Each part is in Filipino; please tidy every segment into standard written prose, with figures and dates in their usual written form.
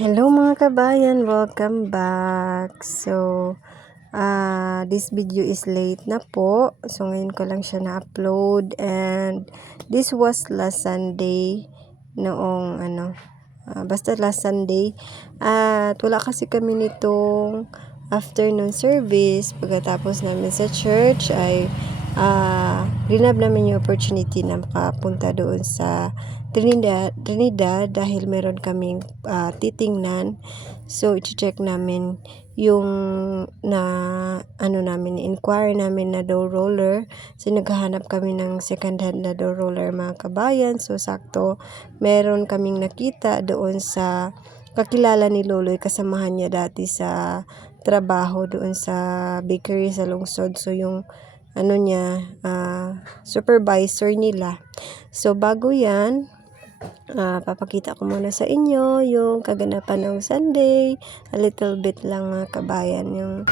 Hello mga kabayan, welcome back. This video is late na po. So ngayon ko lang siya na-upload and this was last Sunday noong basta last Sunday. At wala kasi kami nitong afternoon service. Pagkatapos namin sa church ay rinab namin yung opportunity na makapunta doon sa Trinidad dahil meron kaming titingnan. So i-check namin yung inquire namin na door roller. So naghahanap kami ng second hand na door roller mga kabayan. So sakto meron kaming nakita doon sa kakilala ni Loloy, kasamahan niya dati sa trabaho doon sa bakery sa lungsod. So yung supervisor nila. So bago yan, papakita ko muna sa inyo yung kaganapan ng Sunday. A little bit lang mga kabayan yung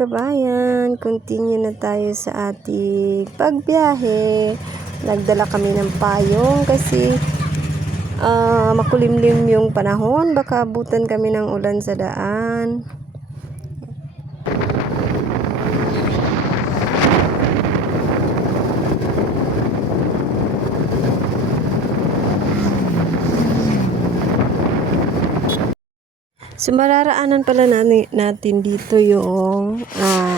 kabayan, continue na tayo sa ating pagbiyahe. Nagdala kami ng payong kasi makulimlim yung panahon. Baka abutan kami ng ulan sa daan. So mararaanan pala natin dito yung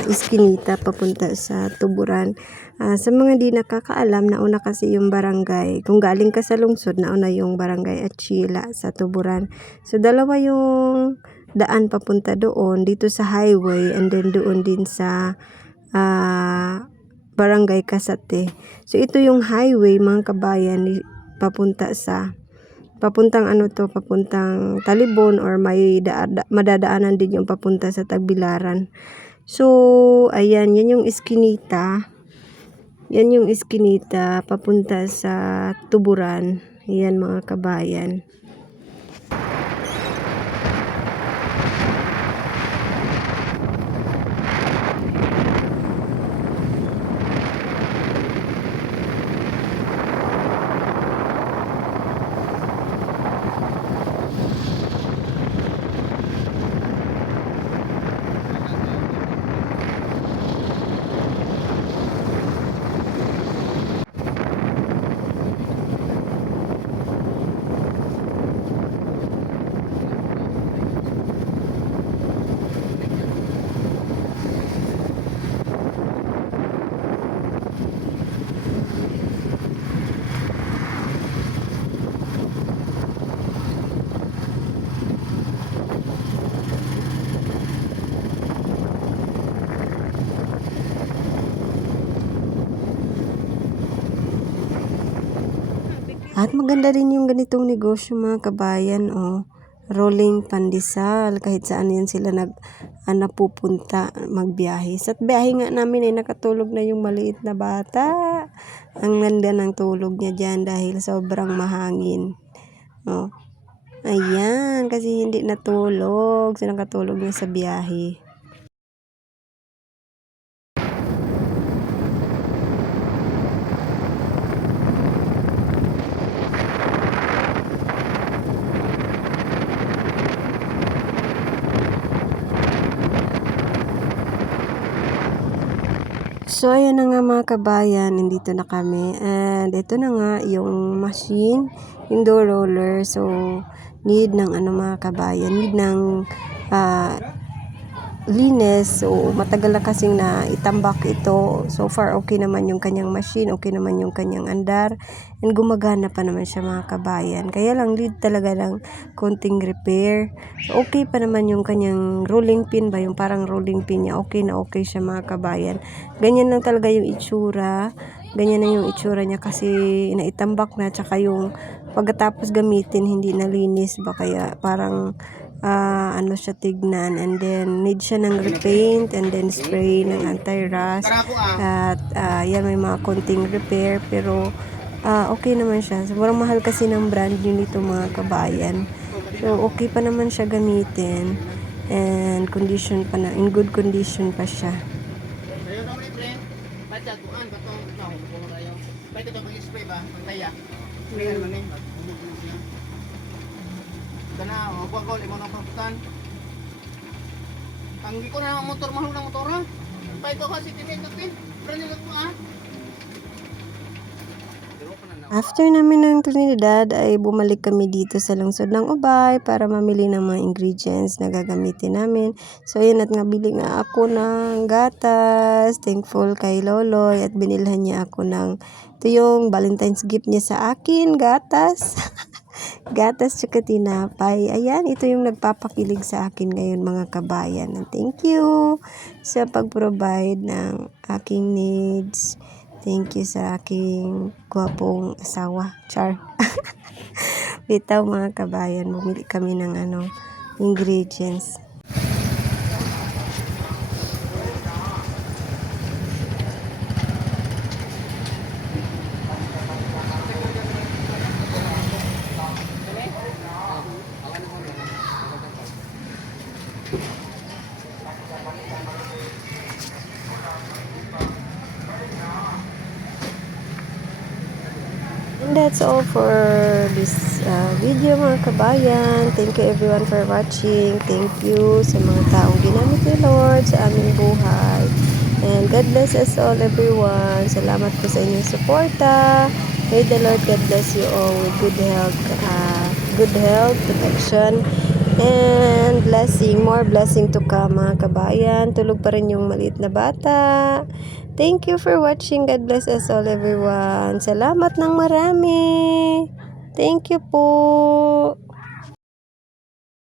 Iskinita papunta sa Tuburan. Sa mga di nakakaalam, nauna kasi yung barangay. Kung galing ka sa lungsod, nauna yung barangay Achila sa Tuburan. So dalawa yung daan papunta doon, dito sa highway, and then doon din sa barangay Kasate. So ito yung highway, mga kabayan, papuntang papuntang Talibon, or may madadaanan din yung papunta sa Tagbilaran. So ayan, yan yung Iskinita. Yan yung Iskinita papunta sa Tuburan. Yan, mga kabayan. At maganda rin yung ganitong negosyo, mga kabayan, rolling pandesal, kahit saan yan sila napupunta magbiyahe. Sa biyahe nga namin ay nakatulog na yung maliit na bata. Ang ganda ng tulog niya dyan dahil sobrang mahangin. Ayan, kasi hindi natulog. So nakatulog na sa biyahe. So ayan na nga, mga kabayan, nandito na kami, and ito na nga yung machine, indoor roller. So need ng mga kabayan, need ng linis. So matagal na kasing na itambak ito. So far okay naman yung kanyang machine, okay naman yung kanyang andar, and gumagana pa naman siya, mga kabayan. Kaya lang need talaga ng konting repair. So okay pa naman yung kanyang rolling pin ba, yung parang rolling pin niya, okay na okay siya, mga kabayan. Ganyan lang talaga yung itsura. Ganyan na yung itsura niya kasi naitambak na, tsaka yung pagkatapos gamitin hindi nalinis ba, kaya parang siya tignan, and then need siya ng repaint, and then spray ng anti-rust, at yan, may mga konting repair, pero okay naman siya. Sobrang mahal kasi ng brand new nito, mga kabayan. So okay pa naman siya gamitin, and condition pa na, in good condition pa siya. Kana gol imo nang pagputan. Tanggi ko na ang motor, mahal na motor ha. Pay ko kasi timid natin. Brand new ko. After namin ng Trinidad ay bumalik kami dito sa lungsod ng Ubay para mamili ng mga ingredients na gagamitin namin. So yun, at nabili nga ako ng gatas, thankful kay Loloy, at binilhan niya ako ng, ito yung Valentine's gift niya sa akin, gatas. Gatas tsaka tinapay. Ayan, ito yung nagpapakilig sa akin ngayon, mga kabayan. And thank you sa pag-provide ng aking needs. Thank you sa aking gwapong asawa. Char. Bitaw, mga kabayan, bumili kami ng ingredients. And that's all for this video mga kabayan. Thank you everyone for watching. Thank you sa mga taong ginamit ni Lord sa aming buhay. And God bless us all everyone. Salamat po sa inyong suporta. May the Lord God bless you all with good health, protection, and blessing. More blessing to come mga kabayan. Tulog pa rin yung maliit na bata. Thank you for watching. God bless us all everyone. Salamat ng marami. Thank you po.